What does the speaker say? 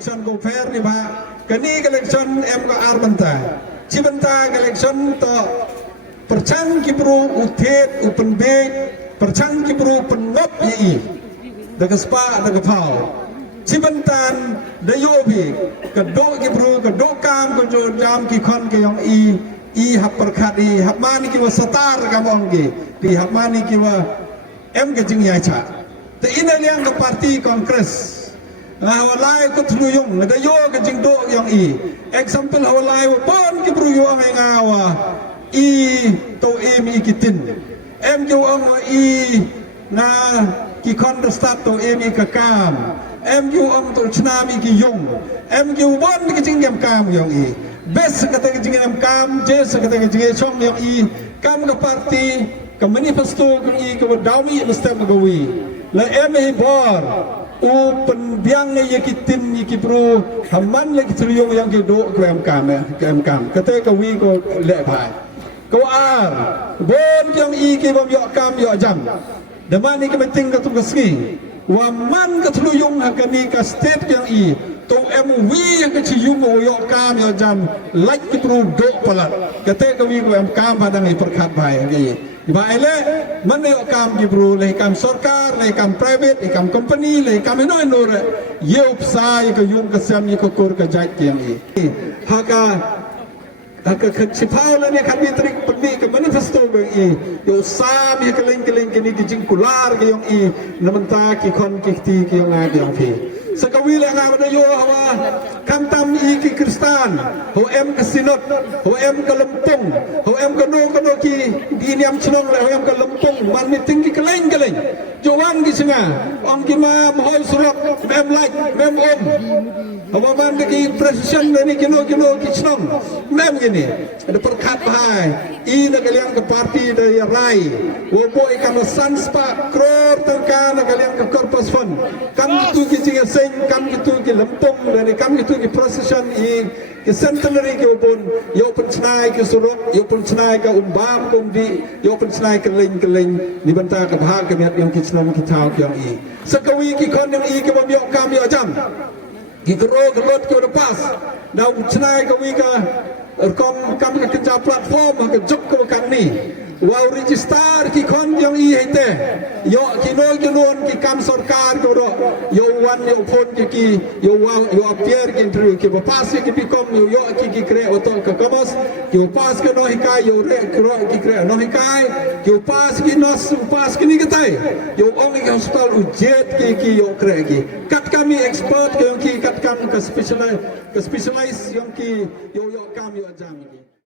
election go fair ni ba kani election em ko arbanta cibanta election to percang kibru uthet upenbek percang kibru penop yi daga spa daga pau cibantan dayobi kedok kibru kedok kam kejo jam ki kon ke yang i hap perkhadi hap mani ki wasatar kamong ki di hap mani ki wa em ke jing ya cha te ina liang ke parti kongres hawalai ko thluyung da yo ke jing do yang example hawalai wa pon ki bru yo ngai ngawa to mi kitin em jo ang na ki kon start to mi ka kam em jo ang to chna mi ki yung em jo bon ki jing yam kam yang bes kata ke jing yam kam jes kata ke jing chom yang kam ka parti ka manifesto ka ka dawi mesti magawi la em bor penbiang ye kitin ye kipru haman ye kitriyong yang kido ko em kam kate ka wi ko le bai ko ar bon yang ki bom yo kam yo jam damani ke meting ka tu kaski wa man ka triyong hakani ka state yang to em wi yang ke chiyum yo kam yo jam like kipru do palat kate ka wi ko em kam padang i perkhat bai ye baile man yo kam kibru le kam sarkar le kam private le kam company le kam ino ye upsai ka yung kasam ye ko kor ka jait yang haka khachipau le ne kami trik pendi ke manifesto be yo sam ye keleng kini ki jingkular ke yung namenta ki kon ki ti ki yung ag yang phi sakawi le nga ba yo hawa kam tam ki kristan ho em ka sinot ho em ka lempung ho em ka no ki di niam chnong le ho em ka lempung man ni tinggi keleng jowan ki singa ong ki ma mohol surat mem like mem hawa man ki precision ni kino ki chnong mem gini ada perkat bahai na kalian ke parti dari rai wo boy kam sanspa kror terkan kalian ke corpus fund kam tu ki singa kam itu ki lempung dan kam itu ki procession ki centenary ki pun yo pun snai ki suruk yo pun snai ka umbam kumdi yo pun snai keleng ni banta ka bha ka met yang ki snam ki thau yang sakawi ki kon yang ki bom yo kam yo jam ki kro lot ki lepas dau snai ka wi ka kam ka kerja platform ka jok ko kan ni wow register ki kon yang hete yo ki non ki kam sarkar ko ro yo wan yo phone ki yo wow yo appear ki interview ki pass ki become yo ki kre otol ka kamas ki pass ke no hikai yo re kro ki kre no hikai ki pass ki nos pass ki ni katai yo ong ki hospital ujet ki yo kre ki kat kami expert ki kat kam ka specialize yang ki yo kam yo jam ki